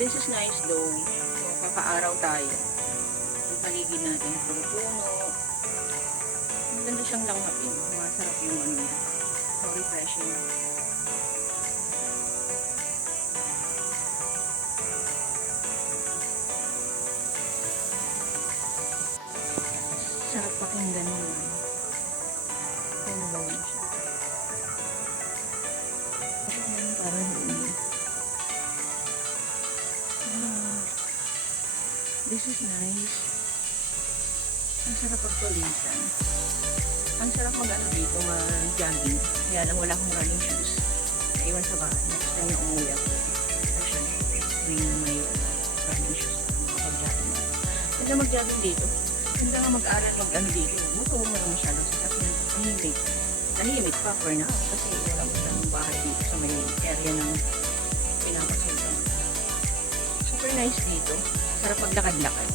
This is nice though. So, kaka-araw tayo. Yung paligid natin, puro puno. Maganda siyang langhapin. Masarap yung ano. So, refreshing. Sarap pakinggan mo yan. Ano ba yun siya? Pakinggan mo parang hindi. This is nice. Ang sarap pagtulisan. Ang sarap mag-ano dito, mag-jogging. Kaya lang wala akong running shoes. Naiwan sa bahay. Next time na umuwi ako. Actually, bring my running shoes. Kapag-jogging. Ganda mag-jogging dito. Ganda nga mag-aral mag-ano dito. Buto mo na masyado. Kasi tahimik. Tahimik pa for now. Kasi wala mo ng bahay dito sa may area ng pinapasunod. Super nice dito. Sarap maglakad-lakad.